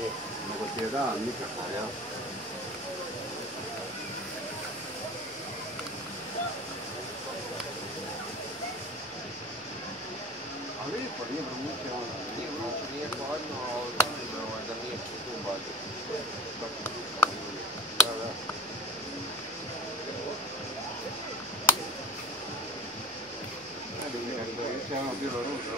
Negocietà mica fare. Avere poi io non c'è una. Io non riesco a no, da lì un po'. Siamo più la rosa,